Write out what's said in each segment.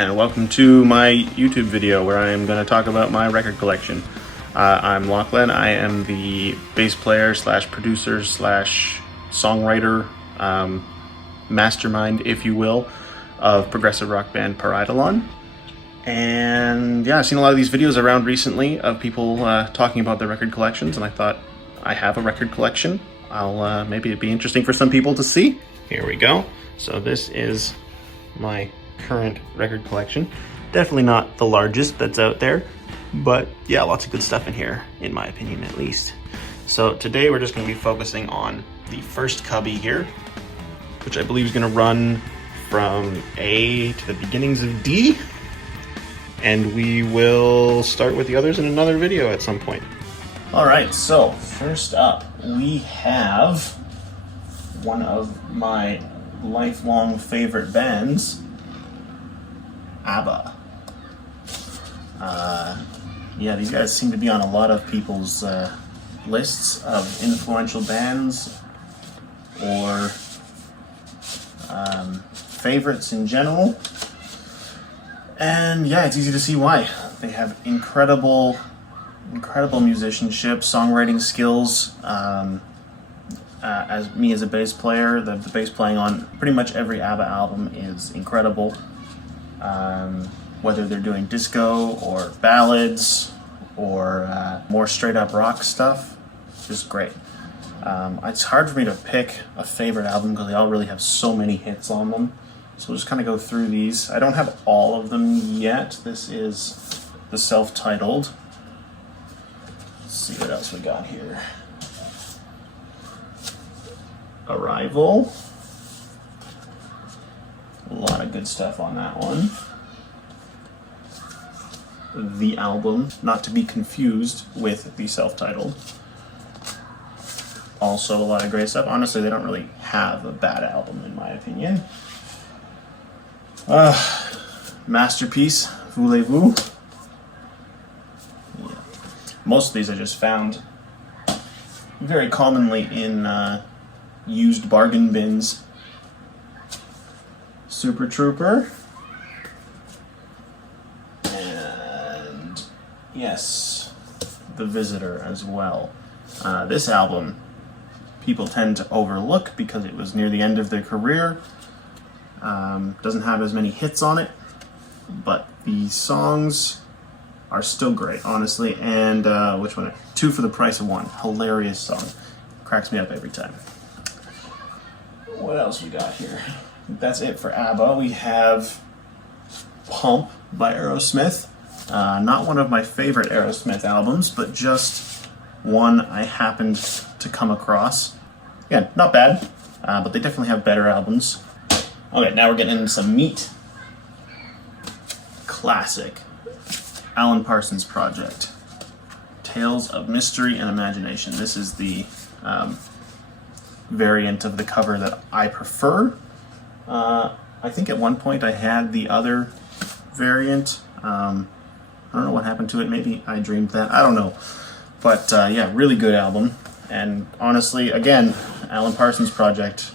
and welcome to my YouTube video where I am going to talk about my record collection. I'm Lachlan. I am the bass player slash producer slash songwriter, mastermind, if you will, of progressive rock band Pareidolon. And yeah, I've seen a lot of these videos around recently of people talking about their record collections, and I thought, I have a record collection. Maybe it'd be interesting for some people to see. Here we go. So this is my current record collection. Definitely not the largest that's out there, but yeah, lots of good stuff in here, in my opinion at least. So today we're just going to be focusing on the first cubby here, which I believe is going to run from A to the beginnings of D, and we will start with the others in another video at some point. Alright, so first up we have one of my lifelong favorite bands, ABBA. Yeah, these guys seem to be on a lot of people's lists of influential bands or favorites in general. And yeah, it's easy to see why. They have incredible musicianship, songwriting skills. As a bass player, the bass playing on pretty much every ABBA album is incredible. Whether they're doing disco or ballads or more straight up rock stuff, just great. It's hard for me to pick a favorite album because they all really have so many hits on them. So we'll just kind of go through these. I don't have all of them yet. This is the self-titled. Let's see what else we got here. Arrival. A lot of good stuff on that one. The album, not to be confused with the self-titled. Also a lot of great stuff. Honestly, they don't really have a bad album in my opinion. Masterpiece, Voulez-Vous. Yeah. Most of these I just found very commonly in used bargain bins. Super Trooper. And yes, The Visitor as well. This album people tend to overlook because it was near the end of their career. Doesn't have as many hits on it, but the songs are still great, honestly. And which one? Two for the Price of One. Hilarious song. Cracks me up every time. What else we got here? That's it for ABBA. We have Pump by Aerosmith. Not one of my favorite Aerosmith albums, but just one I happened to come across. Again, not bad, but they definitely have better albums. Okay, now we're getting into some meat. Classic. Alan Parsons Project. Tales of Mystery and Imagination. This is the variant of the cover that I prefer. I think at one point I had the other variant. I don't know what happened to it. Maybe I dreamed that. I don't know. But yeah, really good album. And honestly, again, Alan Parsons Project,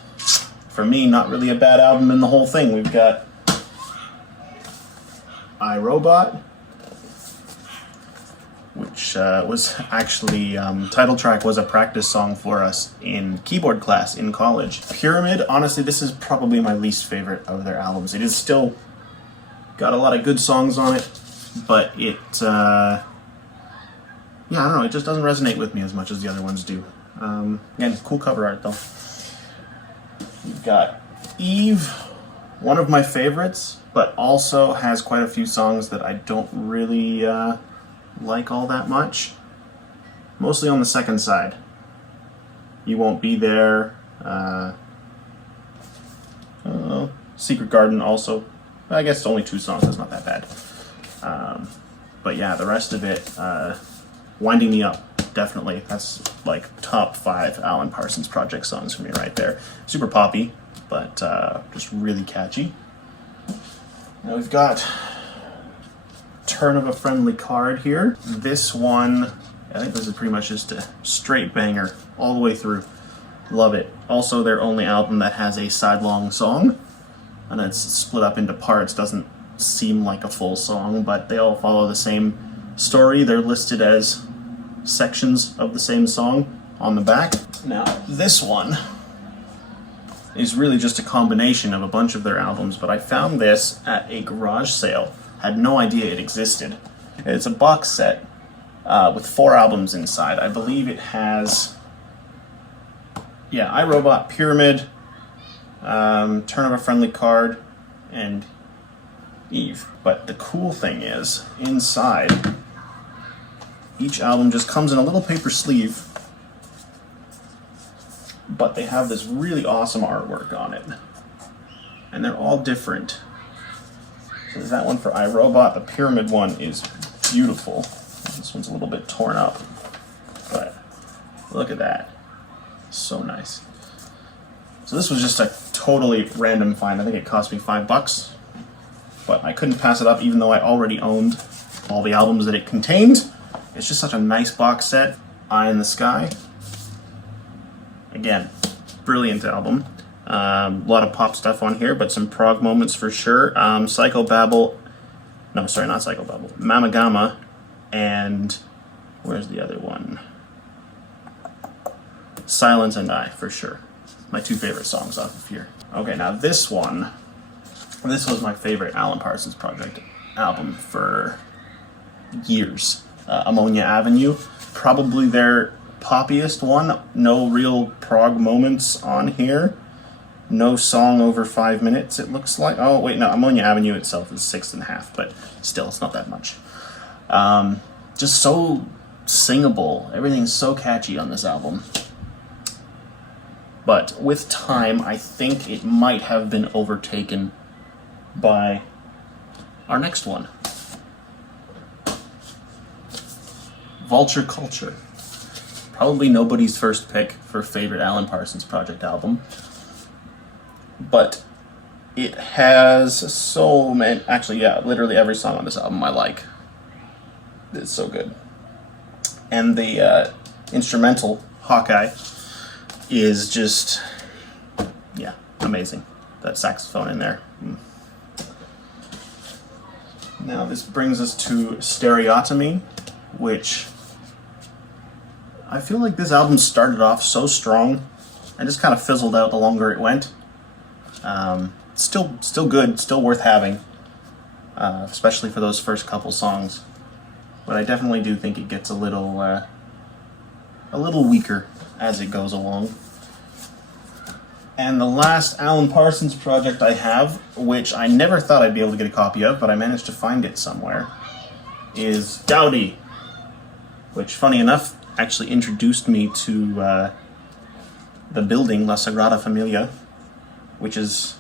for me, not really a bad album in the whole thing. We've got I, Robot, which was actually, title track was a practice song for us in keyboard class in college. Pyramid, honestly, this is probably my least favorite of their albums. It is still got a lot of good songs on it, but it, yeah, I don't know, it just doesn't resonate with me as much as the other ones do. Again, cool cover art though. We've got Eve, one of my favorites, but also has quite a few songs that I don't really like all that much. Mostly on the second side. You Won't Be There. Secret Garden also. I guess it's only 2 songs, that's not that bad. But yeah, the rest of it, Winding Me Up, definitely. That's like top 5 Alan Parsons Project songs for me right there. Super poppy, but just really catchy. Now we've got Turn of a Friendly Card here. This one, I think this is pretty much just a straight banger all the way through. Love it. Also their only album that has a sidelong song, and it's split up into parts. Doesn't seem like a full song, but they all follow the same story. They're listed as sections of the same song on the back. Now, this one is really just a combination of a bunch of their albums, but I found this at a garage sale. Had no idea it existed. It's a box set with 4 albums inside. I believe it has, yeah, iRobot, Pyramid, Turn of a Friendly Card, and Eve. But the cool thing is, inside, each album just comes in a little paper sleeve, but they have this really awesome artwork on it. And they're all different. So there's that one for iRobot. The Pyramid one is beautiful. This one's a little bit torn up, but look at that. So nice. So this was just a totally random find. I think it cost me $5, but I couldn't pass it up even though I already owned all the albums that it contained. It's just such a nice box set. Eye in the Sky. Again, brilliant album. A lot of pop stuff on here, but some prog moments for sure. Psychobabble, no, sorry, not Psychobabble. Mamagama, and where's the other one? Silence and I, for sure. My 2 favorite songs off of here. Okay, now this one, this was my favorite Alan Parsons Project album for years. Ammonia Avenue, probably their poppiest one. No real prog moments on here. No song over 5 minutes, it looks like. Oh, wait, no, Ammonia Avenue itself is 6.5, but still, it's not that much. Just so singable. Everything's so catchy on this album. But with time, I think it might have been overtaken by our next one. Vulture Culture. Probably nobody's first pick for favorite Alan Parsons Project album. But it has so many, actually, yeah, literally every song on this album I like. It's so good. And the instrumental, Hawkeye, is just, yeah, amazing. That saxophone in there. Now this brings us to Stereotomy, which I feel like this album started off so strong and just kind of fizzled out the longer it went. Still good, still worth having, especially for those first couple songs. But I definitely do think it gets a little weaker as it goes along. And the last Alan Parsons project I have, which I never thought I'd be able to get a copy of, but I managed to find it somewhere, is Gaudi, which, funny enough, actually introduced me to the building La Sagrada Familia, which is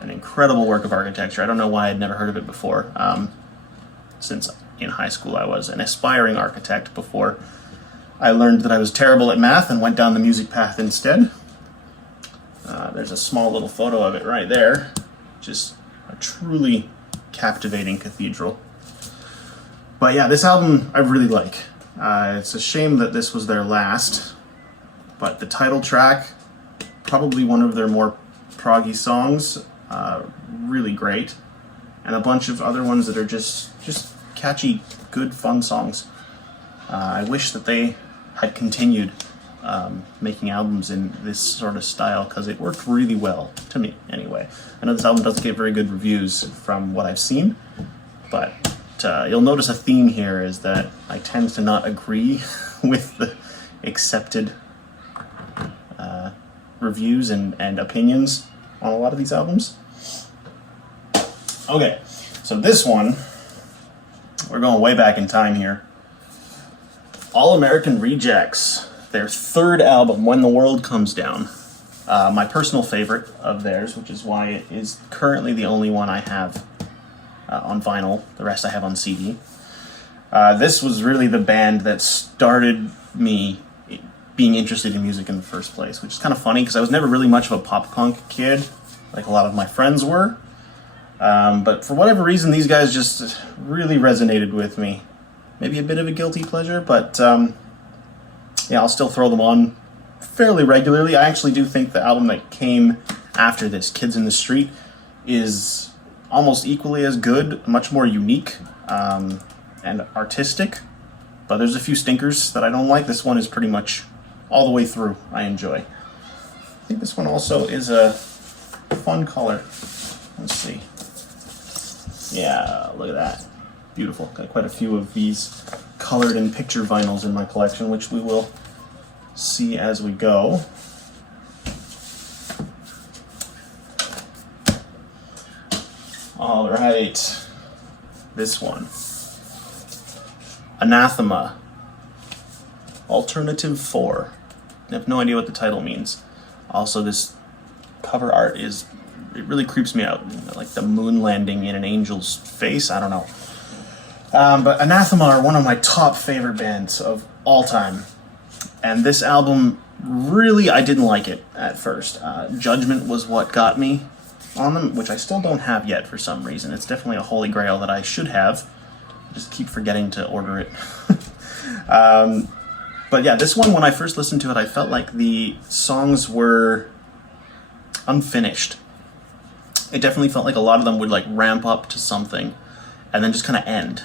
an incredible work of architecture. I don't know why I'd never heard of it before, since in high school I was an aspiring architect before I learned that I was terrible at math and went down the music path instead. There's a small little photo of it right there, just a truly captivating cathedral. But yeah, this album I really like. It's a shame that this was their last, but the title track, probably one of their more proggy songs, really great, and a bunch of other ones that are just catchy, good, fun songs. I wish that they had continued making albums in this sort of style, because it worked really well, to me anyway. I know this album doesn't get very good reviews from what I've seen, but you'll notice a theme here is that I tend to not agree with the accepted reviews and opinions on a lot of these albums. Okay, so this one, we're going way back in time here. All American Rejects, their third album, When the World Comes Down. My personal favorite of theirs, which is why it is currently the only one I have on vinyl. The rest I have on CD. This was really the band that started me being interested in music in the first place, which is kind of funny because I was never really much of a pop punk kid, like a lot of my friends were. But for whatever reason, these guys just really resonated with me. Maybe a bit of a guilty pleasure, but yeah, I'll still throw them on fairly regularly. I actually do think the album that came after this, Kids in the Street, is almost equally as good, much more unique and artistic. But there's a few stinkers that I don't like. This one is pretty much all the way through I enjoy. I think this one also is a fun color. Let's see. Yeah, look at that. Beautiful. Got quite a few of these colored and picture vinyls in my collection, which we will see as we go. All right, this one. Anathema. Alternative 4. I have no idea what the title means. Also, this cover art it really creeps me out. Like the moon landing in an angel's face, I don't know. But Anathema are one of my top favorite bands of all time. And this album, really, I didn't like it at first. Judgment was what got me on them, which I still don't have yet for some reason. It's definitely a holy grail that I should have. I just keep forgetting to order it. But yeah, this one, when I first listened to it, I felt like the songs were unfinished. It definitely felt like a lot of them would like ramp up to something and then just kind of end.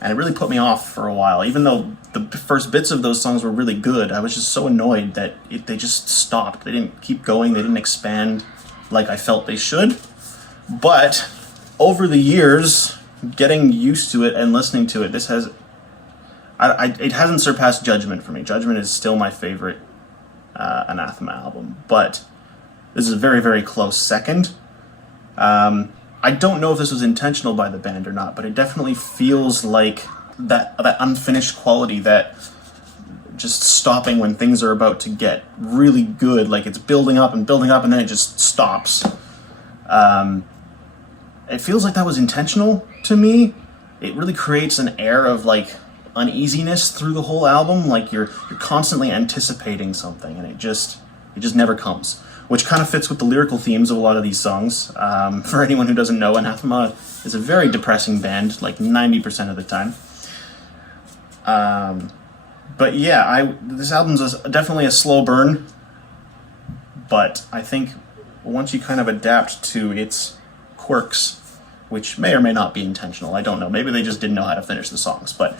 And it really put me off for a while. Even though the first bits of those songs were really good, I was just so annoyed that they just stopped. They didn't keep going. They didn't expand like I felt they should. But over the years, getting used to it and listening to it, this has... it hasn't surpassed Judgment for me. Judgment is still my favorite Anathema album. But this is a very, very close second. I don't know if this was intentional by the band or not, but it definitely feels like that unfinished quality, that just stopping when things are about to get really good, like it's building up and then it just stops. It feels like that was intentional to me. It really creates an air of like uneasiness through the whole album, like you're constantly anticipating something, and it just never comes. Which kind of fits with the lyrical themes of a lot of these songs. For anyone who doesn't know, Anathema is a very depressing band, like 90% of the time. But yeah, this album's definitely a slow burn, but I think once you kind of adapt to its quirks, which may or may not be intentional, I don't know, maybe they just didn't know how to finish the songs, but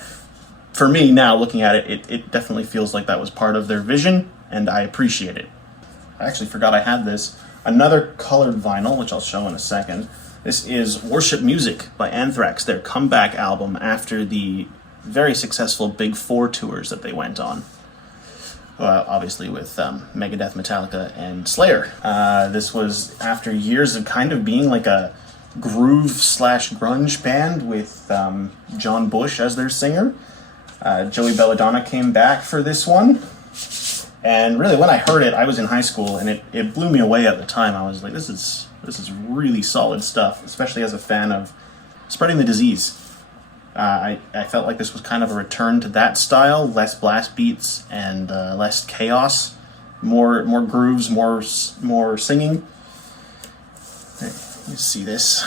for me now, looking at it, it definitely feels like that was part of their vision, and I appreciate it. I actually forgot I had this. Another colored vinyl, which I'll show in a second. This is Worship Music by Anthrax, their comeback album after the very successful Big Four tours that they went on. Obviously with Megadeth, Metallica, and Slayer. This was after years of kind of being like a groove/grunge band with John Bush as their singer. Joey Belladonna came back for this one. And really, when I heard it, I was in high school, and it blew me away at the time. I was like, this is really solid stuff, especially as a fan of Spreading the Disease. I felt like this was kind of a return to that style, less blast beats and less chaos, more grooves, more singing. There, you see this,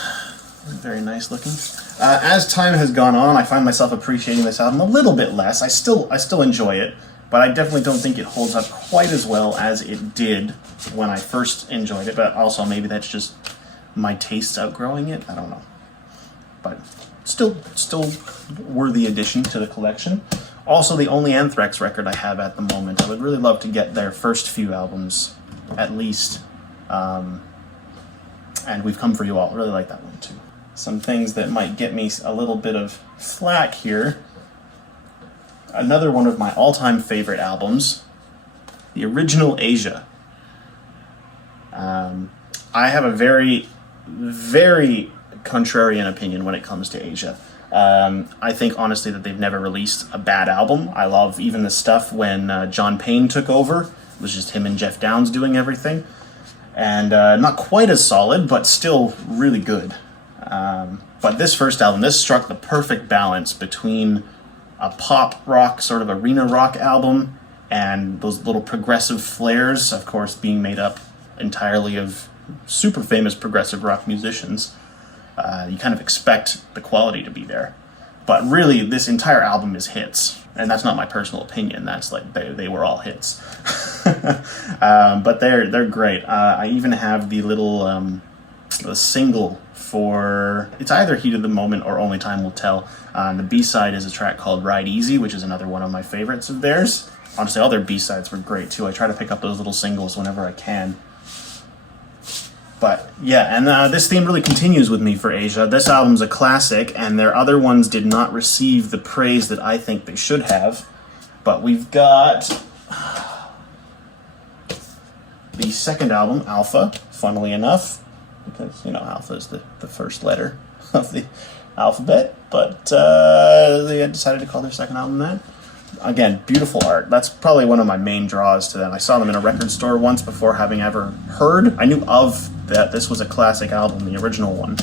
very nice looking. As time has gone on, I find myself appreciating this album a little bit less. I still enjoy it. But I definitely don't think it holds up quite as well as it did when I first enjoyed it. But also, maybe that's just my tastes outgrowing it. I don't know. But still worthy addition to the collection. Also, the only Anthrax record I have at the moment. I would really love to get their first few albums, at least. And We've Come For You All. I really like that one, too. Some things that might get me a little bit of flack here. Another one of my all-time favorite albums, the original Asia. I have a very, very contrarian opinion when it comes to Asia. I think, honestly, that they've never released a bad album. I love even the stuff when John Payne took over. It was just him and Jeff Downes doing everything. And not quite as solid, but still really good. But this first album, this struck the perfect balance between a pop rock, sort of arena rock album, and those little progressive flares, of course, being made up entirely of super famous progressive rock musicians. You kind of expect the quality to be there. But really, this entire album is hits. And that's not my personal opinion. That's like, they were all hits. But they're great. I even have the little the single for, it's either Heat of the Moment or Only Time Will Tell. The B-side is a track called Ride Easy, which is another one of my favorites of theirs. Honestly, all their B-sides were great too. I try to pick up those little singles whenever I can. But yeah, and this theme really continues with me for Asia. This album's a classic, and their other ones did not receive the praise that I think they should have. But we've got the second album, Alpha, funnily enough, because, you know, Alpha is the first letter of the alphabet, but they had decided to call their second album that. Again, beautiful art. That's probably one of my main draws to them. I saw them in a record store once before having ever heard. I knew of that this was a classic album, the original one,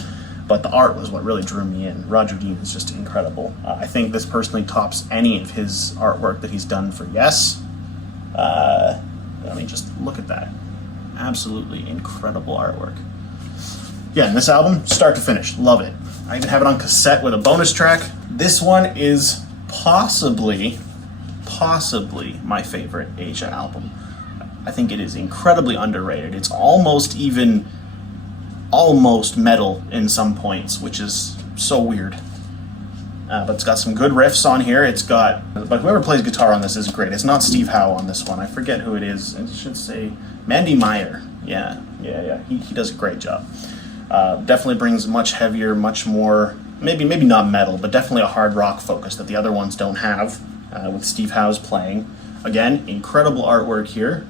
but the art was what really drew me in. Roger Dean is just incredible. I think this personally tops any of his artwork that he's done for Yes. I mean, just look at that. Absolutely incredible artwork. Yeah, and this album, start to finish, love it. I even have it on cassette with a bonus track. This one is possibly my favorite Asia album. I think it is incredibly underrated. It's almost metal in some points, which is so weird. But it's got some good riffs on here. But whoever plays guitar on this is great. It's not Steve Howe on this one. I forget who it is. It should say Mandy Meyer. Yeah. He does a great job. Definitely brings much heavier, much more, maybe not metal, but definitely a hard rock focus that the other ones don't have, with Steve Howe's playing. Again, incredible artwork here.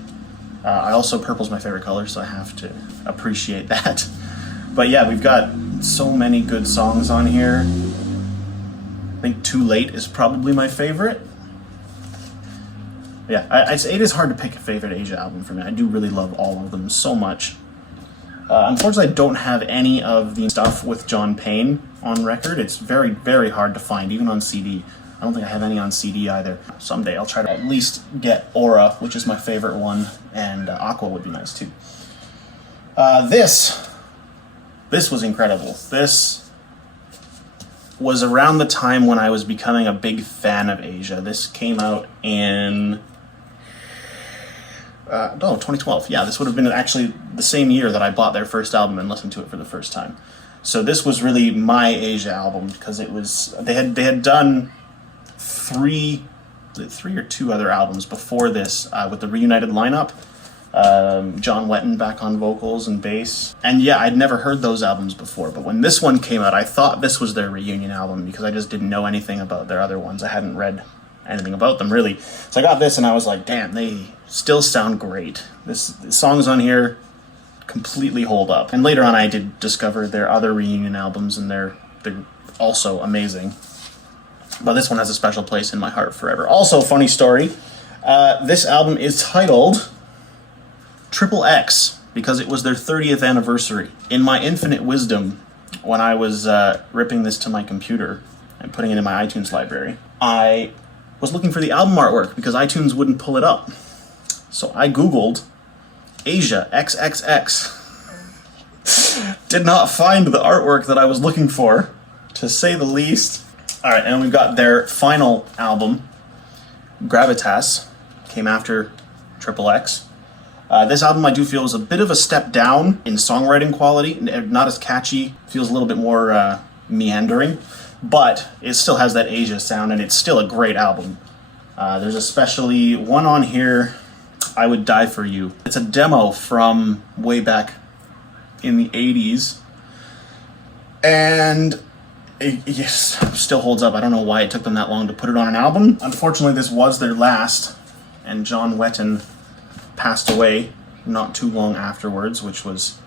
Purple's my favorite color, so I have to appreciate that. But yeah, we've got so many good songs on here. I think Too Late is probably my favorite. Yeah, it is hard to pick a favorite Asia album for me. I do really love all of them so much. Unfortunately, I don't have any of the stuff with John Payne on record. It's very, very hard to find, even on CD. I don't think I have any on CD either. Someday I'll try to at least get Aura, which is my favorite one, and Aqua would be nice too. This was incredible. This was around the time when I was becoming a big fan of Asia. This came out in 2012. Yeah, this would have been actually the same year that I bought their first album and listened to it for the first time. So this was really my Asia album, because they had done three or two other albums before this with the reunited lineup. John Wetton back on vocals and bass. And yeah, I'd never heard those albums before, but when this one came out, I thought this was their reunion album because I just didn't know anything about their other ones. I hadn't read anything about them, really. So I got this and I was like, damn, they still sound great. The songs on here completely hold up. And later on I did discover their other reunion albums, and they're also amazing. But this one has a special place in my heart forever. Also, funny story, this album is titled Triple X because it was their 30th anniversary. In my infinite wisdom, when I was ripping this to my computer and putting it in my iTunes library, I was looking for the album artwork because iTunes wouldn't pull it up. So I Googled Asia XXX. Did not find the artwork that I was looking for, to say the least. Alright, and we've got their final album, Gravitas, came after Triple X. This album I do feel is a bit of a step down in songwriting quality, not as catchy, feels a little bit more meandering, but it still has that Asia sound, and it's still a great album. There's especially one on here, I Would Die For You. It's a demo from way back in the 80s, and it still holds up. I don't know why it took them that long to put it on an album. Unfortunately, this was their last, and John Wetton passed away not too long afterwards, which was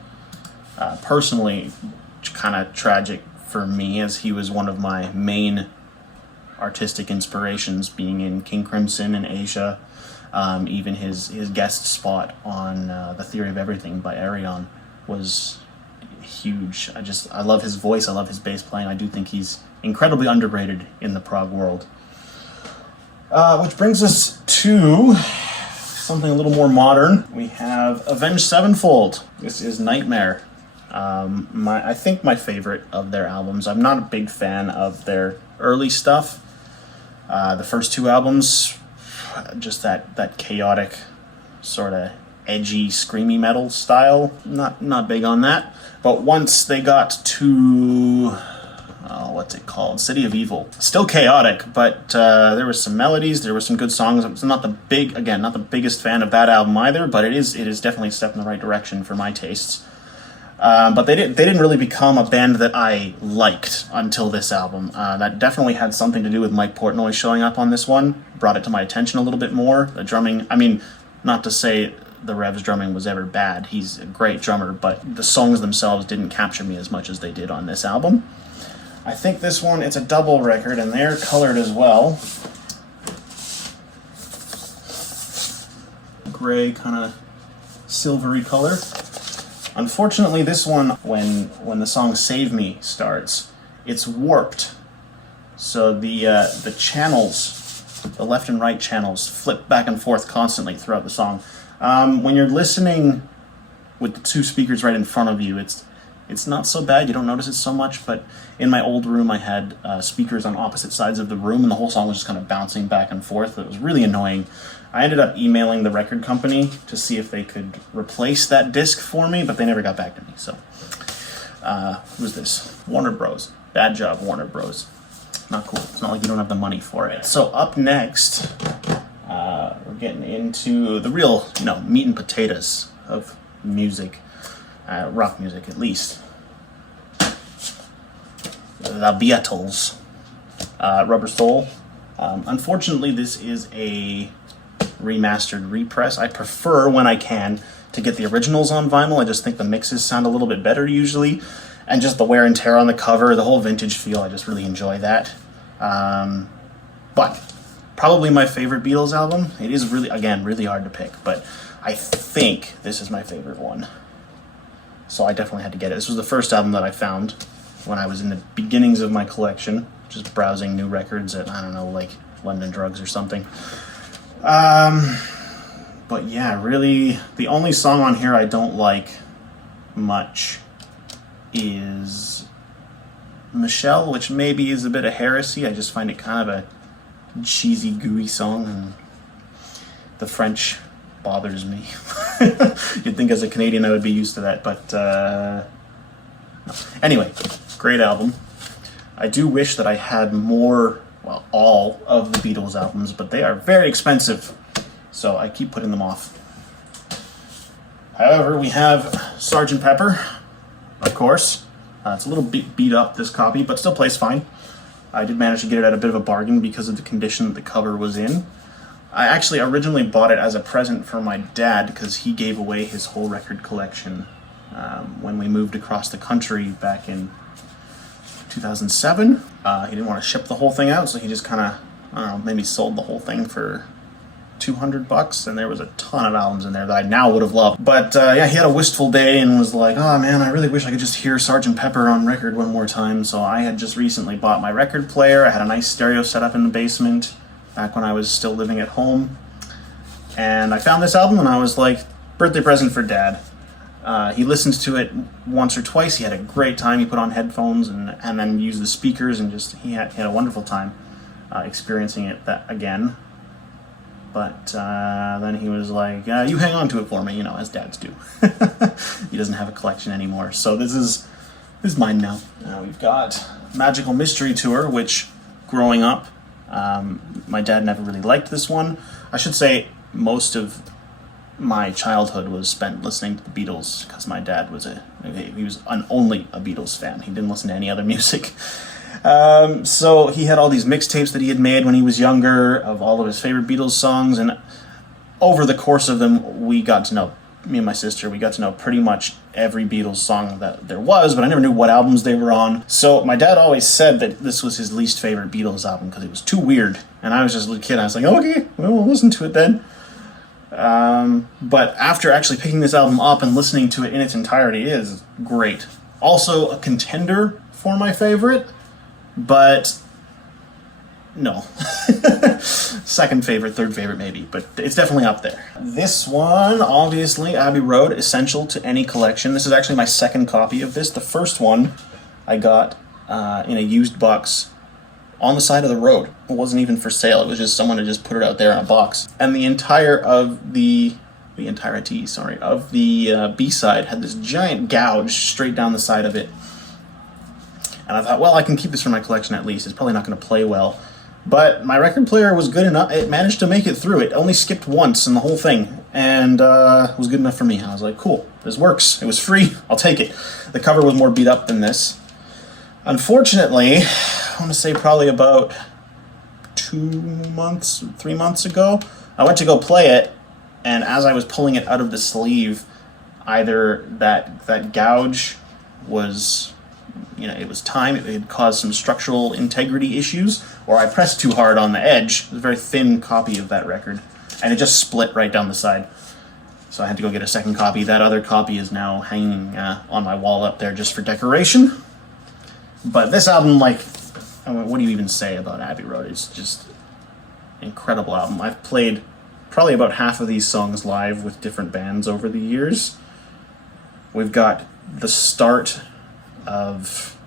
personally kind of tragic for me, as he was one of my main artistic inspirations, being in King Crimson and Asia. Even his guest spot on The Theory of Everything by Arion was huge. I love his voice, I love his bass playing. I do think he's incredibly underrated in the prog world. Which brings us to something a little more modern. We have Avenged Sevenfold. This is Nightmare. I think my favorite of their albums. I'm not a big fan of their early stuff. The first two albums, just that chaotic sort of edgy, screamy metal style. Not big on that. But once they got to, what's it called? City of Evil. Still chaotic, but there were some melodies, there were some good songs. I'm not the biggest fan of that album either, but it is definitely a step in the right direction for my tastes. But they didn't really become a band that I liked until this album. That definitely had something to do with Mike Portnoy showing up on this one. Brought it to my attention a little bit more. The drumming, I mean, not to say the Rev's drumming was ever bad. He's a great drummer, but the songs themselves didn't capture me as much as they did on this album. I think this one, it's a double record, and they're colored as well. Gray, kind of silvery color. Unfortunately, this one, when the song Save Me starts, it's warped. So the channels, the left and right channels, flip back and forth constantly throughout the song. When you're listening with the two speakers right in front of you, it's not so bad. You don't notice it so much, but in my old room, I had speakers on opposite sides of the room, and the whole song was just kind of bouncing back and forth. It was really annoying. I ended up emailing the record company to see if they could replace that disc for me, but they never got back to me. So, who's this? Warner Bros. Bad job, Warner Bros. Not cool. It's not like you don't have the money for it. So up next, we're getting into the real, meat and potatoes of music, rock music at least. The Beatles, Rubber Soul. Unfortunately, this is a remastered repress. I prefer, when I can, to get the originals on vinyl. I just think the mixes sound a little bit better usually, and just the wear and tear on the cover, the whole vintage feel, I just really enjoy that. But probably my favorite Beatles album. It is really hard to pick, but I think this is my favorite one. So I definitely had to get it. This was the first album that I found when I was in the beginnings of my collection, just browsing new records at, I don't know, like London Drugs or something. But yeah, really, the only song on here I don't like much is Michelle, which maybe is a bit of heresy. I just find it kind of a cheesy, gooey song, and the French bothers me. You'd think as a Canadian I would be used to that, but no. Anyway, great album. I do wish that I had more, all of the Beatles albums, but they are very expensive, so I keep putting them off. However, we have Sgt. Pepper, of course. It's a little beat up, this copy, but still plays fine. I did manage to get it at a bit of a bargain because of the condition that the cover was in. I actually originally bought it as a present for my dad because he gave away his whole record collection when we moved across the country back in 2007. He didn't want to ship the whole thing out, so he just kind of, maybe sold the whole thing for $200, and there was a ton of albums in there that I now would have loved. But yeah, he had a wistful day and was like, oh man, I really wish I could just hear Sgt. Pepper on record one more time. So I had just recently bought my record player. I had a nice stereo set up in the basement back when I was still living at home. And I found this album and I was like, birthday present for Dad. He listened to it once or twice. He had a great time. He put on headphones and then used the speakers, and just he had a wonderful time experiencing it again. But then he was like, you hang on to it for me, as dads do. He doesn't have a collection anymore. So this is mine now. We've got Magical Mystery Tour, which growing up, my dad never really liked this one. I should say most of my childhood was spent listening to the Beatles because my dad was only a Beatles fan. He didn't listen to any other music. So he had all these mixtapes that he had made when he was younger of all of his favorite Beatles songs, and over the course of them, me and my sister, we got to know pretty much every Beatles song that there was, but I never knew what albums they were on. So my dad always said that this was his least favorite Beatles album because it was too weird, and I was just a little kid. I was like, okay, well, we'll listen to it then. But after actually picking this album up and listening to it in its entirety, it is great. Also a contender for my favorite, but no. Second favorite, third favorite maybe, but it's definitely up there. This one, obviously, Abbey Road, essential to any collection. This is actually my second copy of this. The first one I got in a used box on the side of the road. It wasn't even for sale. It was just someone had just put it out there in a box. And the entire of the the entirety, sorry, of the B-side had this giant gouge straight down the side of it. And I thought, well, I can keep this for my collection at least. It's probably not going to play well. But my record player was good enough. It managed to make it through. It only skipped once in the whole thing. And it was good enough for me. I was like, cool, this works. It was free. I'll take it. The cover was more beat up than this. Unfortunately, I want to say probably about 3 months ago, I went to go play it. And as I was pulling it out of the sleeve, either that gouge was, it was time, it had caused some structural integrity issues, or I pressed too hard on the edge. It was a very thin copy of that record, and it just split right down the side. So I had to go get a second copy. That other copy is now hanging on my wall up there just for decoration. But this album, what do you even say about Abbey Road? It's just incredible album. I've played probably about half of these songs live with different bands over the years. We've got the start of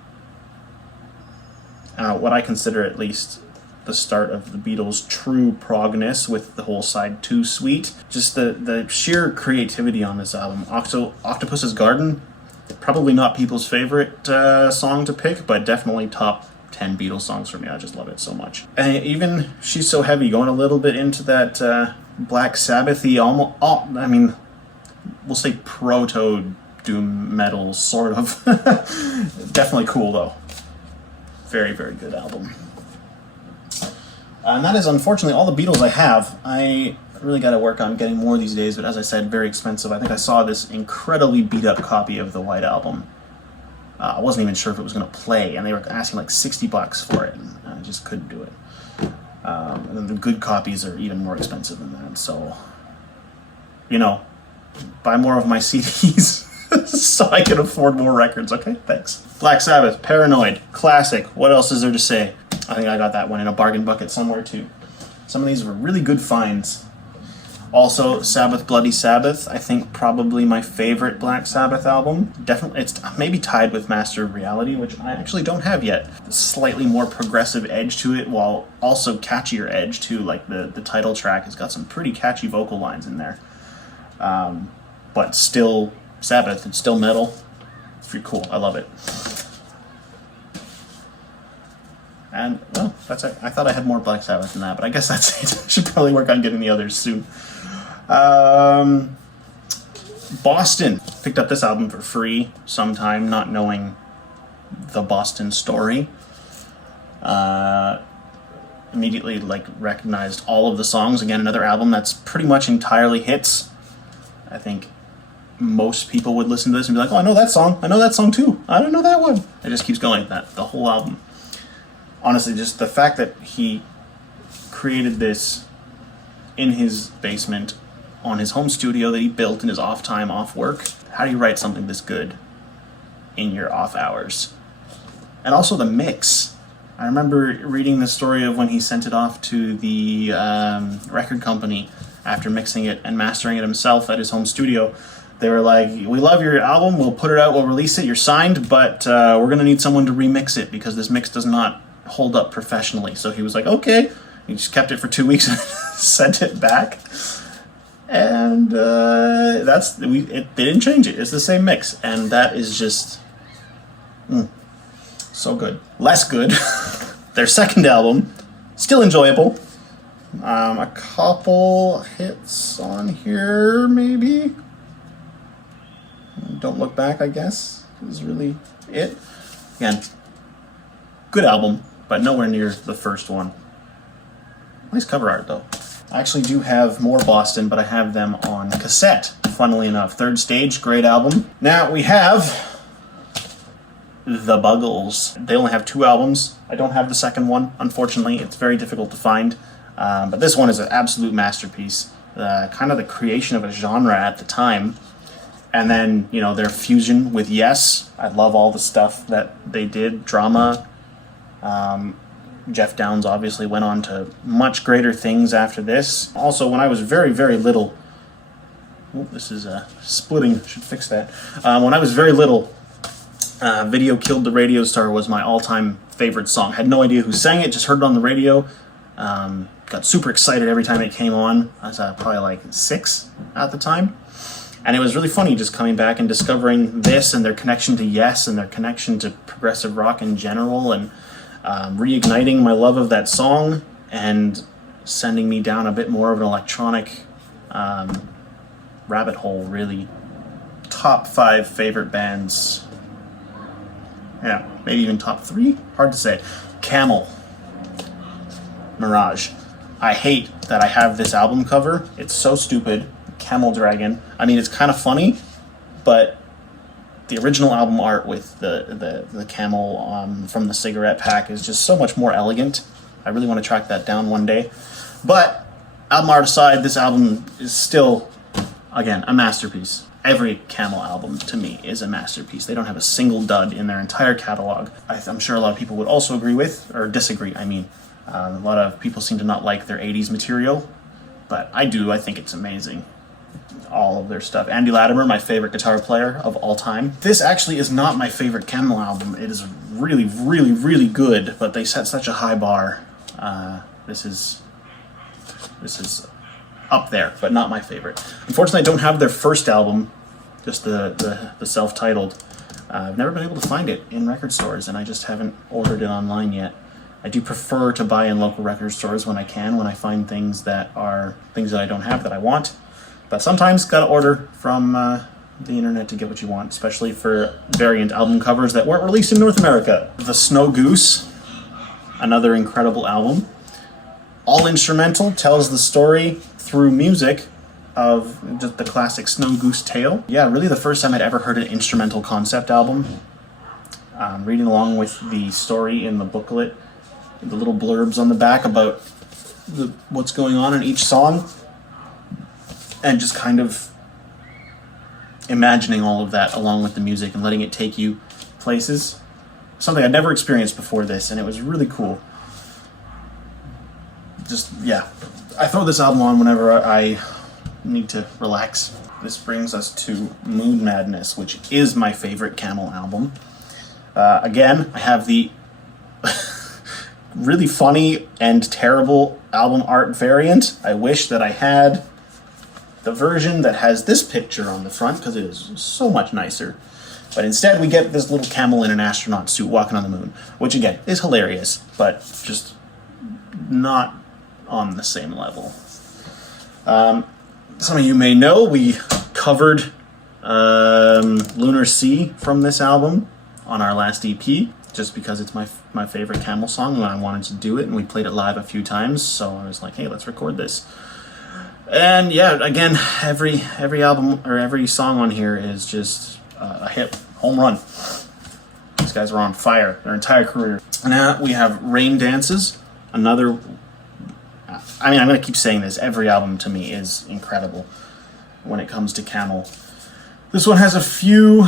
what I consider at least the start of the Beatles' true progness with the whole side 2 suite. Just the sheer creativity on this album. Octopus's Garden, probably not people's favorite song to pick, but definitely top 10 Beatles songs for me. I just love it so much. And even She's So Heavy, going a little bit into that Black Sabbath-y, we'll say proto doom metal, sort of. Definitely cool, though. Very, very good album. And that is, unfortunately, all the Beatles I have. I really got to work on getting more these days, but as I said, very expensive. I think I saw this incredibly beat-up copy of the White Album. I wasn't even sure if it was going to play, and they were asking like $60 for it, and I just couldn't do it. And then the good copies are even more expensive than that, so, buy more of my CDs so I can afford more records, okay? Thanks. Black Sabbath, Paranoid, classic. What else is there to say? I think I got that one in a bargain bucket somewhere, too. Some of these were really good finds. Also, Sabbath, Bloody Sabbath, I think probably my favorite Black Sabbath album. Definitely, it's maybe tied with Master of Reality, which I actually don't have yet. Slightly more progressive edge to it, while also catchier edge, too. Like, the title track has got some pretty catchy vocal lines in there. But still Sabbath, it's still metal. It's pretty cool, I love it. And, well, that's it. I thought I had more Black Sabbath than that, but I guess that's it. I should probably work on getting the others soon. Boston. Picked up this album for free sometime, not knowing the Boston story. Immediately, recognized all of the songs. Again, another album that's pretty much entirely hits. I think most people would listen to this and be like, oh, I know that song. I know that song too. I don't know that one. It just keeps going, the whole album. Honestly, just the fact that he created this in his basement on his home studio that he built in his off time, off work. How do you write something this good in your off hours? And also the mix. I remember reading the story of when he sent it off to the record company after mixing it and mastering it himself at his home studio. They were like, we love your album, we'll put it out, we'll release it, you're signed, but we're going to need someone to remix it because this mix does not hold up professionally. So he was like, okay. He just kept it for 2 weeks and sent it back. And they didn't change it. It's the same mix. And that is just so good. Less good. Their second album, still enjoyable. A couple hits on here, maybe. Don't Look Back, I guess, is really it. Again, good album, but nowhere near the first one. Nice cover art, though. I actually do have more Boston, but I have them on cassette, funnily enough. Third Stage, great album. Now we have The Buggles. They only have 2 albums. I don't have the second one, unfortunately. It's very difficult to find. But this one is an absolute masterpiece. Kind of the creation of a genre at the time. And then, their fusion with Yes. I love all the stuff that they did. Drama. Jeff Downes obviously went on to much greater things after this. Also, when I was very, very little... Oh, this is splitting. Should fix that. When I was very little, Video Killed the Radio Star was my all-time favorite song. Had no idea who sang it, just heard it on the radio. Kind got super excited every time it came on. I was probably like 6 at the time. And it was really funny just coming back and discovering this and their connection to Yes and their connection to progressive rock in general, and reigniting my love of that song and sending me down a bit more of an electronic rabbit hole, really. Top 5 favorite bands. Yeah, maybe even top 3? Hard to say. Camel. Mirage. I hate that I have this album cover. It's so stupid. Camel Dragon. I mean, it's kind of funny, but the original album art with the camel from the cigarette pack is just so much more elegant. I really want to track that down one day. But album art aside, this album is still, again, a masterpiece. Every Camel album, to me, is a masterpiece. They don't have a single dud in their entire catalog. I'm sure a lot of people would also agree with, or disagree, I mean. A lot of people seem to not like their 80s material, but I do. I think it's amazing. All of their stuff. Andy Latimer, my favorite guitar player of all time. This actually is not my favorite Camel album. It is really, really, really good, but they set such a high bar. This is up there, but not my favorite. Unfortunately, I don't have their first album, just the self-titled. I've never been able to find it in record stores, and I just haven't ordered it online yet. I do prefer to buy in local record stores when I can, when I find things that are things that I don't have that I want. But sometimes gotta order from the internet to get what you want, especially for variant album covers that weren't released in North America. The Snow Goose, another incredible album. All instrumental, tells the story through music of just the classic Snow Goose tale. Yeah, really the first time I'd ever heard an instrumental concept album. Reading along with the story in the booklet, the little blurbs on the back about what's going on in each song, and just kind of imagining all of that along with the music and letting it take you places. Something I'd never experienced before this, and it was really cool. Just, yeah. I throw this album on whenever I need to relax. This brings us to Moon Madness, which is my favorite Camel album. Again, I have the really funny and terrible album art variant. I wish that I had the version that has this picture on the front, because it is so much nicer. But instead we get this little camel in an astronaut suit walking on the moon, which again is hilarious, but just not on the same level. Some of you may know we covered Lunar Sea from this album on our last EP, just because it's my favorite Camel song and I wanted to do it, and we played it live a few times, so I was like, hey, let's record this. And yeah, again, every album or every song on here is just a hit, home run. These guys are on fire their entire career. Now we have Rain Dances, another. I mean, I'm going to keep saying this. Every album to me is incredible when it comes to Camel. This one has a few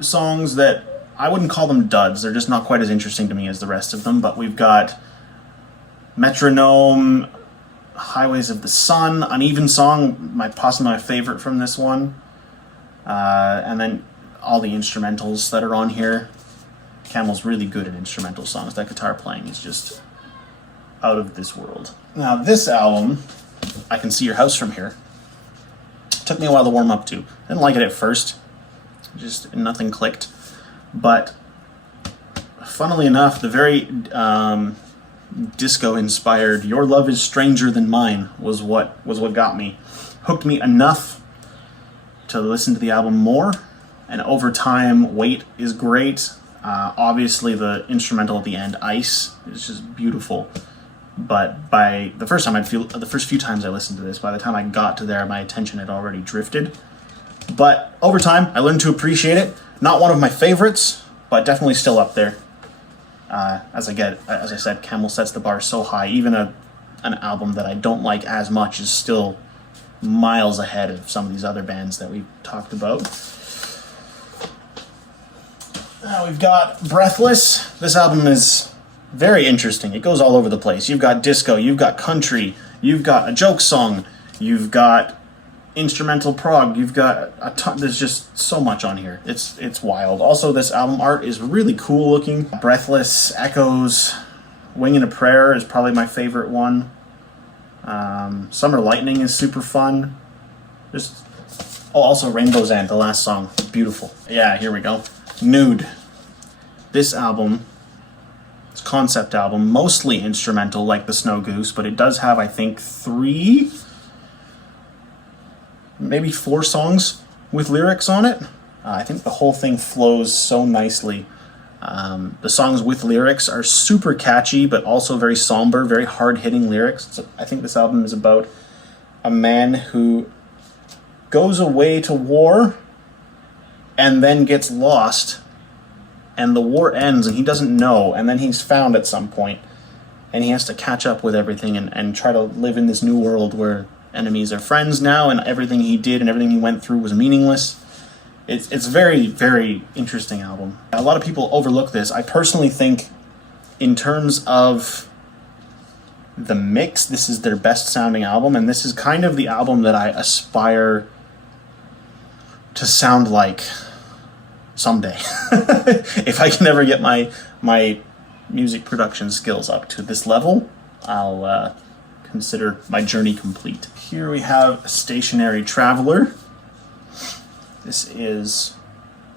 songs that I wouldn't call them duds. They're just not quite as interesting to me as the rest of them. But we've got Metronome, Highways of the Sun, Uneven Song, possibly my favorite from this one. And then all the instrumentals that are on here. Camel's really good at instrumental songs. That guitar playing is just out of this world. Now this album, I Can See Your House From Here, took me a while to warm up to. Didn't like it at first. Just nothing clicked. But funnily enough, the very disco-inspired "Your Love Is Stranger Than Mine" was what got me. Hooked me enough to listen to the album more, and over time, Wait is great. Obviously, the instrumental at the end, Ice, is just beautiful. But by the first few times I listened to this, by the time I got to there, my attention had already drifted. But over time, I learned to appreciate it. Not one of my favorites, but definitely still up there. As I said, Camel sets the bar so high. Even an album that I don't like as much is still miles ahead of some of these other bands that we've talked about. Now we've got Breathless. This album is very interesting. It goes all over the place. You've got disco, you've got country, you've got a joke song, you've got instrumental prog, you've got a ton. There's just so much on here. It's wild. Also, this album art is really cool looking. Breathless echoes Winging a Prayer is probably my favorite one. Summer Lightning is super fun. Also Rainbow's End, the last song, beautiful. Yeah, here we go. Nude. This album, it's a concept album, mostly instrumental like the Snow Goose, but it does have, I think, 3, maybe 4 songs with lyrics on it. I think the whole thing flows so nicely. The songs with lyrics are super catchy, but also very somber, very hard-hitting lyrics. So I think this album is about a man who goes away to war and then gets lost, and the war ends and he doesn't know, and then he's found at some point, and he has to catch up with everything and try to live in this new world where enemies are friends now, and everything he did and everything he went through was meaningless. It's very, very interesting album. A lot of people overlook this. I personally think, in terms of the mix, this is their best sounding album, and this is kind of the album that I aspire to sound like someday. If I can ever get my music production skills up to this level, I'll consider my journey complete. Here we have Stationary Traveler. This is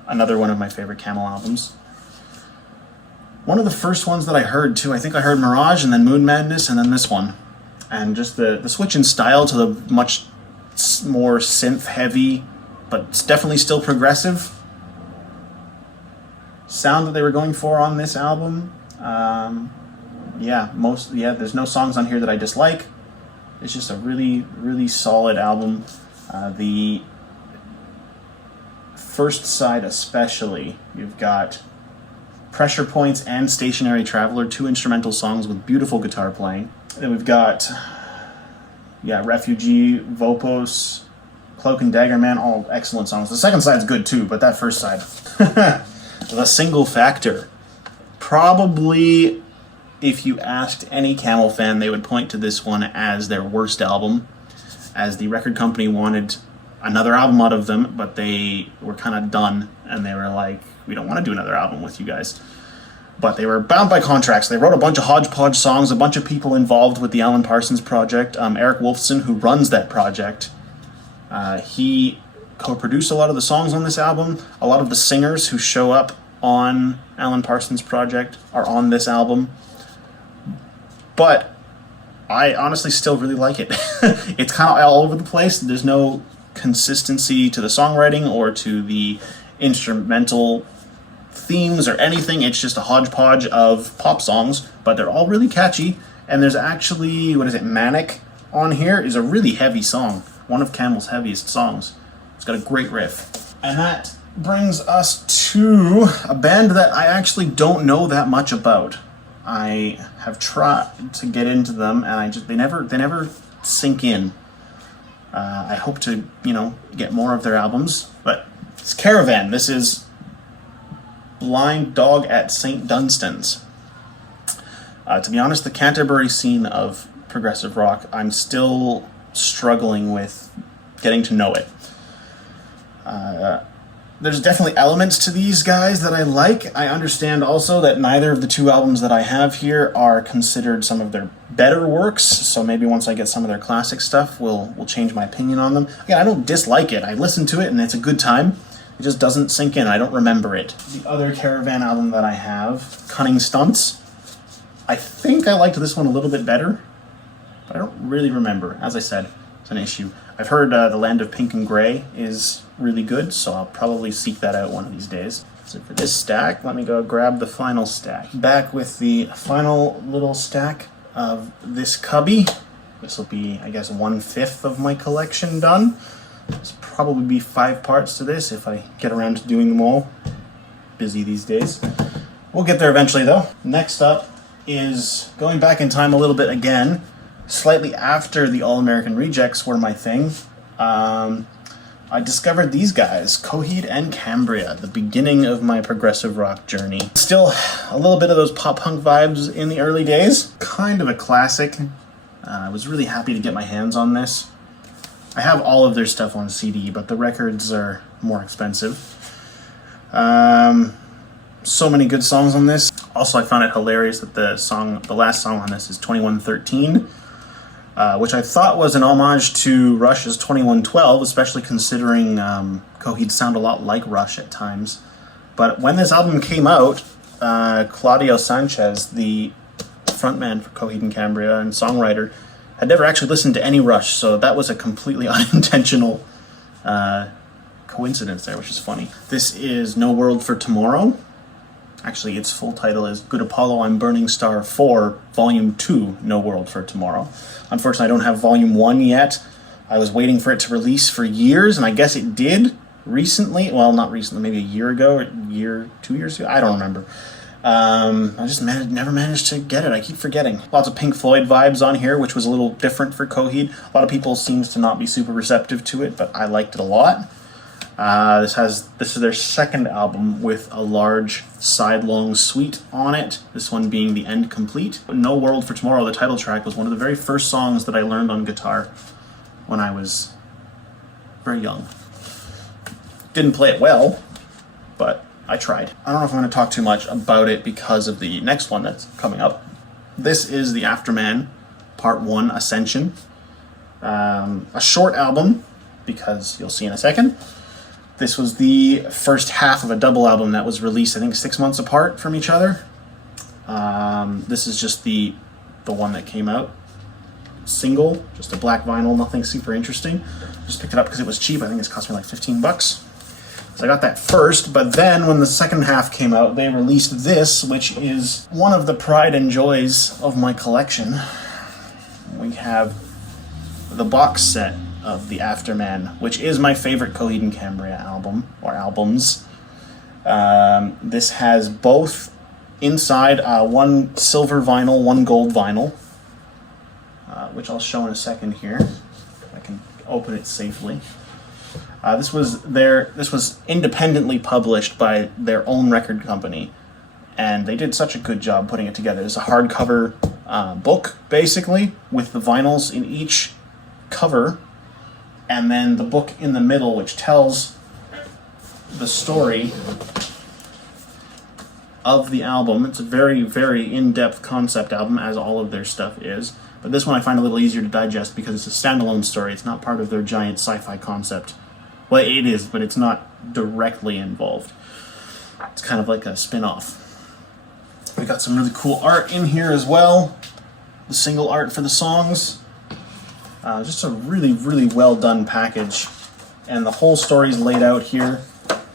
another one of my favorite Camel albums. One of the first ones that I heard, too. I think I heard Mirage, and then Moon Madness, and then this one. And just the switch in style to the much more synth-heavy, but it's definitely still progressive sound that they were going for on this album. There's no songs on here that I dislike. It's just a really, really solid album. The first side especially, you've got Pressure Points and Stationary Traveler, 2 instrumental songs with beautiful guitar playing. Then we've got Refugee, Vopos, Cloak and Dagger Man, all excellent songs. The second side's good too, but that first side. The Single Factor. Probably, if you asked any Camel fan, they would point to this one as their worst album, as the record company wanted another album out of them, but they were kind of done, and they were like, we don't want to do another album with you guys. But they were bound by contracts. They wrote a bunch of hodgepodge songs, a bunch of people involved with the Alan Parsons Project. Eric Wolfson, who runs that project, he co-produced a lot of the songs on this album. A lot of the singers who show up on Alan Parsons Project are on this album. But I honestly still really like it. It's kind of all over the place. There's no consistency to the songwriting or to the instrumental themes or anything. It's just a hodgepodge of pop songs, but they're all really catchy. And there's actually, Manic on here is a really heavy song. One of Camel's heaviest songs. It's got a great riff. And that brings us to a band that I actually don't know that much about. I have tried to get into them, and they never sink in. I hope to, get more of their albums, but it's Caravan. This is Blind Dog at St. Dunstan's. To be honest, the Canterbury scene of progressive rock, I'm still struggling with getting to know it. There's definitely elements to these guys that I like. I understand also that neither of the 2 albums that I have here are considered some of their better works, so maybe once I get some of their classic stuff, we'll change my opinion on them. Again, I don't dislike it. I listen to it, and it's a good time. It just doesn't sink in. I don't remember it. The other Caravan album that I have, Cunning Stunts, I think I liked this one a little bit better, but I don't really remember. As I said, it's an issue. I've heard The Land of Pink and Grey is really good, so I'll probably seek that out one of these days. So for this stack, let me go grab the final stack. Back with the final little stack of this cubby. This will be, I guess, 1/5 of my collection done. There's probably be 5 parts to this if I get around to doing them all. Busy these days. We'll get there eventually, though. Next up is going back in time a little bit again. Slightly after the All-American Rejects were my thing, I discovered these guys, Coheed and Cambria, the beginning of my progressive rock journey. Still a little bit of those pop-punk vibes in the early days. Kind of a classic. I was really happy to get my hands on this. I have all of their stuff on CD, but the records are more expensive. So many good songs on this. Also, I found it hilarious that the last song on this is 2113, which I thought was an homage to Rush's 2112, especially considering Coheed sound a lot like Rush at times. But when this album came out, Claudio Sanchez, the frontman for Coheed and Cambria and songwriter, had never actually listened to any Rush, so that was a completely unintentional coincidence there, which is funny. This is No World for Tomorrow. Actually, its full title is Good Apollo, I'm Burning Star 4, Volume 2, No World for Tomorrow. Unfortunately, I don't have Volume 1 yet. I was waiting for it to release for years, and I guess it did recently. Well, not recently, maybe a year ago, or 2 years ago, I don't remember. I just never managed to get it. I keep forgetting. Lots of Pink Floyd vibes on here, which was a little different for Coheed. A lot of people seems to not be super receptive to it, but I liked it a lot. This is their second album with a large side-long suite on it, this one being The End Complete. No World for Tomorrow, the title track, was one of the very first songs that I learned on guitar when I was very young. Didn't play it well, but I tried. I don't know if I'm going to talk too much about it because of the next one that's coming up. This is the Afterman Part 1 Ascension. A short album, because you'll see in a second. This was the first half of a double album that was released, I think, 6 months apart from each other. This is just the one that came out. Single, just a black vinyl, nothing super interesting. Just picked it up because it was cheap. I think it's cost me like $15. So I got that first, but then when the second half came out, they released this, which is one of the pride and joys of my collection. We have the box set of the Afterman, which is my favorite Coheed and Cambria album, or albums. This has both inside one silver vinyl, one gold vinyl, which I'll show in a second here. If I can open it safely. This was independently published by their own record company, and they did such a good job putting it together. It's a hardcover book, basically, with the vinyls in each cover, and then the book in the middle, which tells the story of the album. It's a very, very in-depth concept album, as all of their stuff is. But this one I find a little easier to digest because it's a standalone story. It's not part of their giant sci-fi concept. Well, it is, but it's not directly involved. It's kind of like a spin-off. We got some really cool art in here as well. The single art for the songs. Just a really, really well done package. And the whole story's laid out here.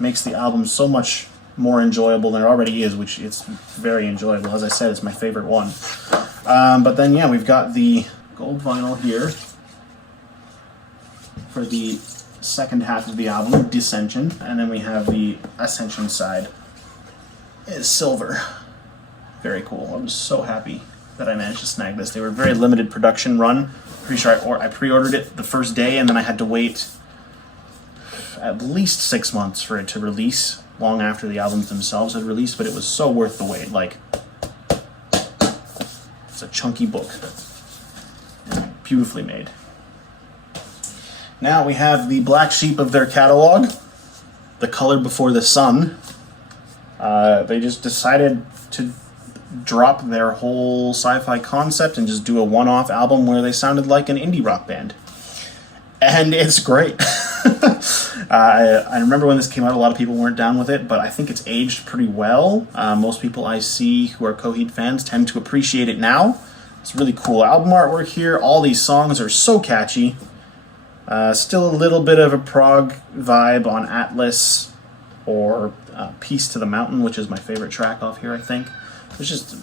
Makes the album so much more enjoyable than it already is, which it's very enjoyable. As I said, it's my favorite one. But then, yeah, we've got the gold vinyl here for the second half of the album, Dissension, and then we have the Ascension side. It's silver. Very cool. I'm so happy that I managed to snag this. They were a very limited production run. Pretty sure I pre-ordered it the first day, and then I had to wait at least 6 months for it to release, long after the albums themselves had released, but it was so worth the wait. Like, it's a chunky book. Beautifully made. Now we have the black sheep of their catalog, The Color Before the Sun. They just decided to drop their whole sci-fi concept and just do a one-off album where they sounded like an indie rock band. And it's great. I remember when this came out, a lot of people weren't down with it, but I think it's aged pretty well. Most people I see who are Coheed fans tend to appreciate it now. It's really cool album artwork here. All these songs are so catchy. Still a little bit of a prog vibe on Atlas or Peace to the Mountain, which is my favorite track off here, I think. It's just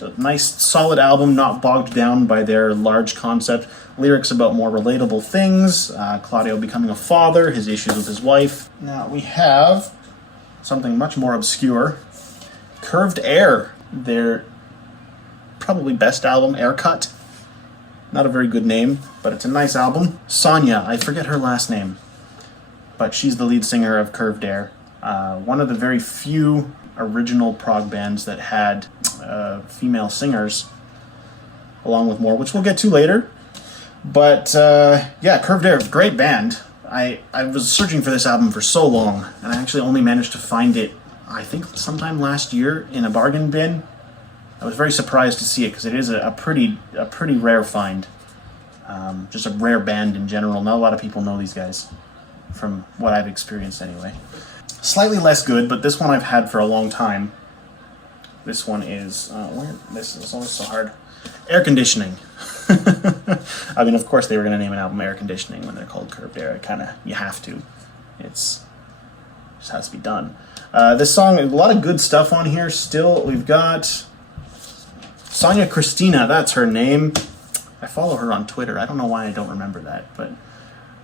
a nice, solid album, not bogged down by their large concept. Lyrics about more relatable things. Claudio becoming a father, his issues with his wife. Now we have something much more obscure. Curved Air, their probably best album, Aircut. Not a very good name, but it's a nice album. Sonia, I forget her last name, but she's the lead singer of Curved Air. One of the very few original prog bands that had female singers, along with more, which we'll get to later. But yeah, Curved Air, great band. I was searching for this album for so long, and I actually only managed to find it I think sometime last year in a bargain bin. I was very surprised to see it because it is a pretty rare find. Just a rare band in general. Not a lot of people know these guys, from what I've experienced anyway. Slightly less good, but this one I've had for a long time. This one is, this is always so hard. Air Conditioning. I mean, of course they were going to name an album Air Conditioning when they're called Curved Air. You have to. It just has to be done. This song, a lot of good stuff on here still. We've got Sonia Christina, that's her name. I follow her on Twitter. I don't know why I don't remember that, but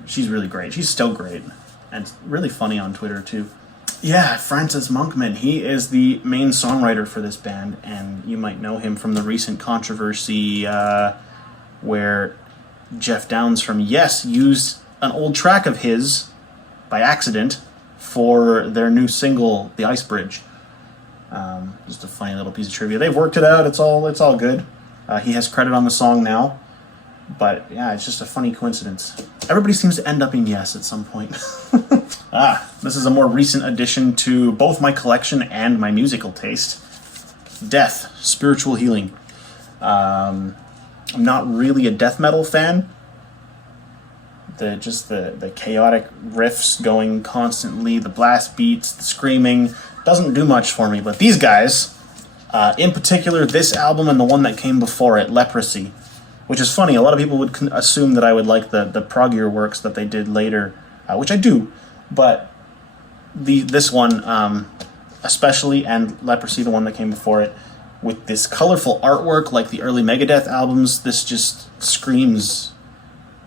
she's really great. She's still great. And really funny on Twitter, too. Yeah, Francis Monkman. He is the main songwriter for this band, and you might know him from the recent controversy where Jeff Downes from Yes used an old track of his by accident for their new single, The Ice Bridge. Just a funny little piece of trivia. They've worked it out. It's all good. He has credit on the song now. But yeah, it's just a funny coincidence. Everybody seems to end up in Yes at some point. This is a more recent addition to both my collection and my musical taste. Death, Spiritual Healing. I'm not really a death metal fan. The chaotic riffs going constantly, the blast beats, the screaming, doesn't do much for me. But these guys, in particular this album and the one that came before it, Leprosy, which is funny, a lot of people would assume that I would like the proggier works that they did later, which I do, but this one especially, and Leprosy, the one that came before it, with this colorful artwork like the early Megadeth albums, this just screams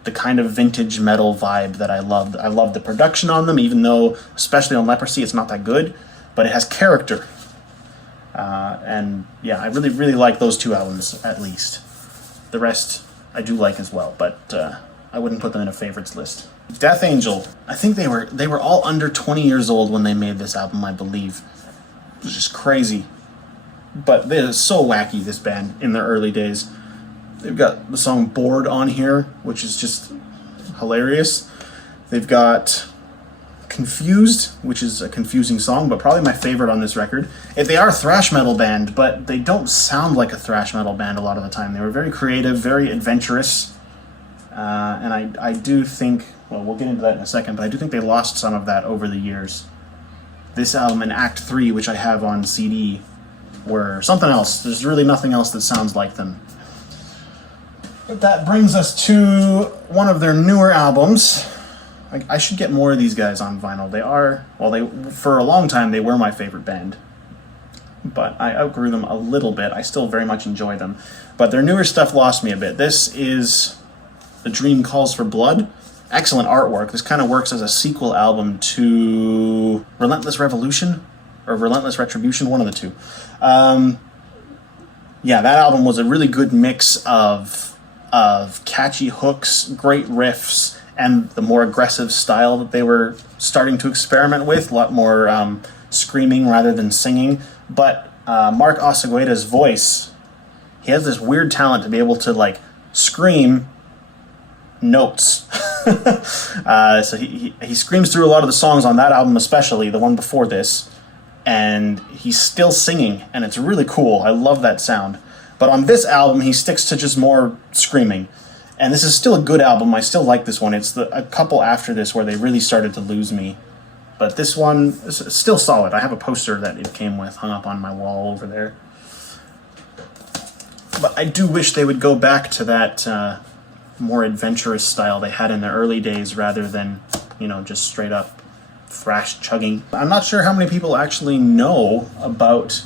the kind of vintage metal vibe that I loved. I love the production on them, even though, especially on Leprosy, it's not that good, but it has character. And yeah, I really, really like those two albums, at least. The rest I do like as well, but I wouldn't put them in a favorites list. Death Angel. I think they were all under 20 years old when they made this album, I believe. It was just crazy. But they're so wacky, this band, in their early days. They've got the song Bored on here, which is just hilarious. They've got Confused, which is a confusing song, but probably my favorite on this record. They are a thrash metal band, but they don't sound like a thrash metal band a lot of the time. They were very creative, very adventurous, and I do think, well, we'll get into that in a second, but I do think they lost some of that over the years. This album and Act 3, which I have on CD, were something else. There's really nothing else that sounds like them. But that brings us to one of their newer albums. I should get more of these guys on vinyl. For a long time, they were my favorite band. But I outgrew them a little bit. I still very much enjoy them. But their newer stuff lost me a bit. This is The Dream Calls for Blood. Excellent artwork. This kind of works as a sequel album to Relentless Revolution, or Relentless Retribution, one of the two. Yeah, that album was a really good mix of catchy hooks, great riffs, and the more aggressive style that they were starting to experiment with, a lot more screaming rather than singing. But Mark Osegueda's voice, he has this weird talent to be able to scream notes. So he screams through a lot of the songs on that album, especially the one before this, and he's still singing, and it's really cool. I love that sound. But on this album, he sticks to just more screaming. And this is still a good album. I still like this one. It's a couple after this where they really started to lose me. But this one is still solid. I have a poster that it came with hung up on my wall over there. But I do wish they would go back to that more adventurous style they had in their early days rather than, just straight up thrash chugging. I'm not sure how many people actually know about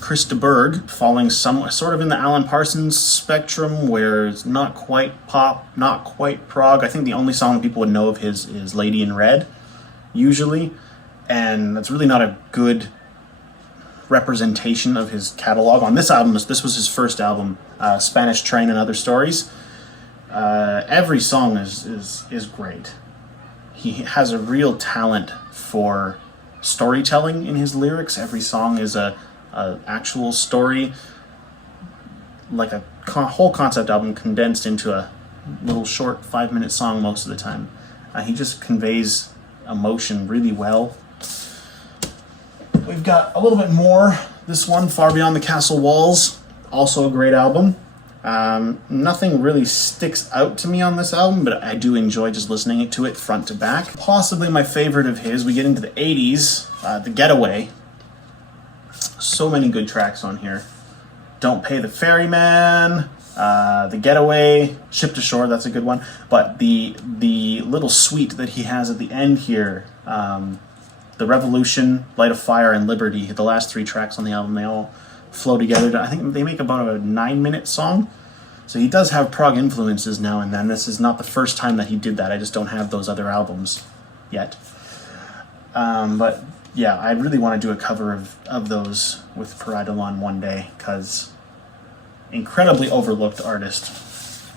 Chris de Burgh, falling sort of in the Alan Parsons spectrum, where it's not quite pop, not quite prog. I think the only song people would know of his is Lady in Red, usually, and that's really not a good representation of his catalog. On this album, this was his first album, Spanish Train and Other Stories. Every song is great. He has a real talent for storytelling in his lyrics. Every song is a actual story, like a whole concept album condensed into a little short 5-minute song most of the time. He just conveys emotion really well. We've got a little bit more. This one, Far Beyond the Castle Walls, also a great album. Nothing really sticks out to me on this album, but I do enjoy just listening to it front to back. Possibly my favorite of his, we get into the 80s, The Getaway. So many good tracks on here. Don't Pay the Ferryman, The Getaway, Ship to Shore, that's a good one. But the little suite that he has at the end here, The Revolution, Light a Fire, and Liberty, the last 3 tracks on the album, they all flow together. I think they make about a 9-minute song. So he does have prog influences now and then. This is not the first time that he did that. I just don't have those other albums yet. But yeah, I really want to do a cover of those with Pareidolon one day, because incredibly overlooked artist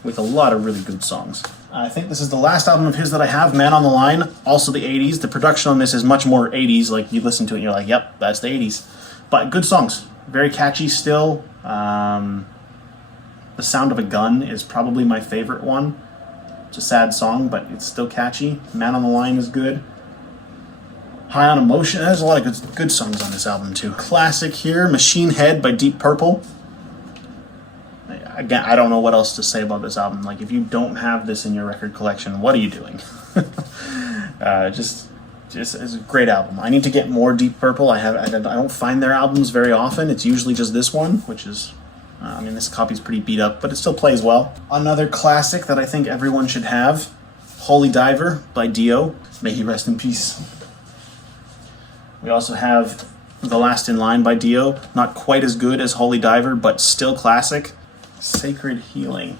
with a lot of really good songs. I think this is the last album of his that I have, Man on the Line, also the 80s. The production on this is much more 80s, like you listen to it and you're like, yep, that's the 80s. But good songs, very catchy still. The Sound of a Gun is probably my favorite one. It's a sad song, but it's still catchy. Man on the Line is good. High on Emotion, there's a lot of good songs on this album too. Classic here, Machine Head by Deep Purple. Again, I don't know what else to say about this album. Like, if you don't have this in your record collection, what are you doing? Just it's a great album. I need to get more Deep Purple. I don't find their albums very often. It's usually just this one, which is, I mean, this copy's pretty beat up, but it still plays well. Another classic that I think everyone should have, Holy Diver by Dio. May he rest in peace. We also have The Last in Line by Dio. Not quite as good as Holy Diver, but still classic. Sacred Healing.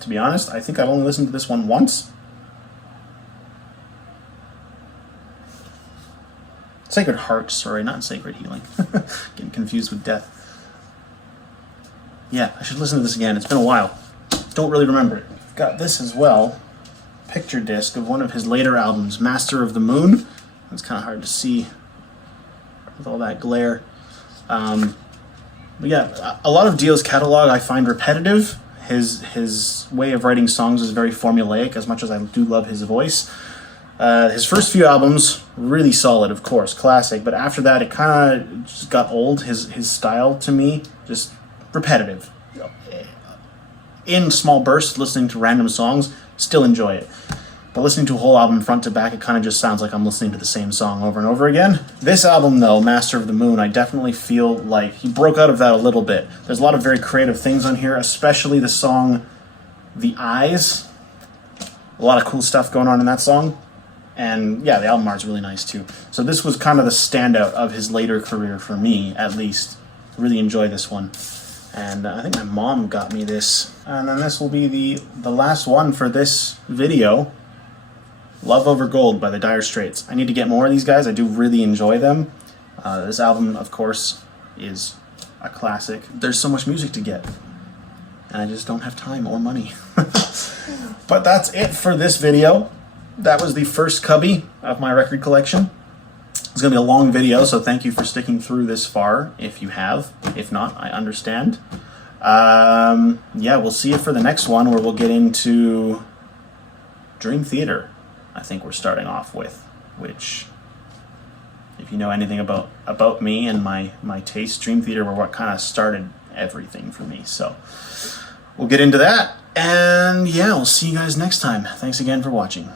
To be honest, I think I've only listened to this one once. Sacred Heart, sorry, not Sacred Healing. Getting confused with death. Yeah, I should listen to this again. It's been a while. Don't really remember it. Got this as well. Picture disc of one of his later albums, Master of the Moon. It's kind of hard to see with all that glare. But yeah, a lot of Dio's catalog I find repetitive. His way of writing songs is very formulaic, as much as I do love his voice. His first few albums, really solid, of course, classic. But after that, it kind of just got old. His style, to me, just repetitive. In small bursts, listening to random songs, still enjoy it. But listening to a whole album front to back, it kind of just sounds like I'm listening to the same song over and over again. This album, though, Master of the Moon, I definitely feel like he broke out of that a little bit. There's a lot of very creative things on here, especially the song The Eyes. A lot of cool stuff going on in that song. And yeah, the album art's really nice too. So this was kind of the standout of his later career for me, at least. Really enjoy this one. And I think my mom got me this. And then this will be the last one for this video. Love Over Gold by the Dire Straits. I need to get more of these guys. I do really enjoy them. This album, of course, is a classic. There's so much music to get, and I just don't have time or money. But that's it for this video. That was the first cubby of my record collection. It's going to be a long video, so thank you for sticking through this far, if you have. If not, I understand. Yeah, we'll see you for the next one, where we'll get into Dream Theater. I think we're starting off with, which, if you know anything about me and my taste, Dream Theater were what kind of started everything for me. So we'll get into that, and yeah, we'll see you guys next time. Thanks again for watching.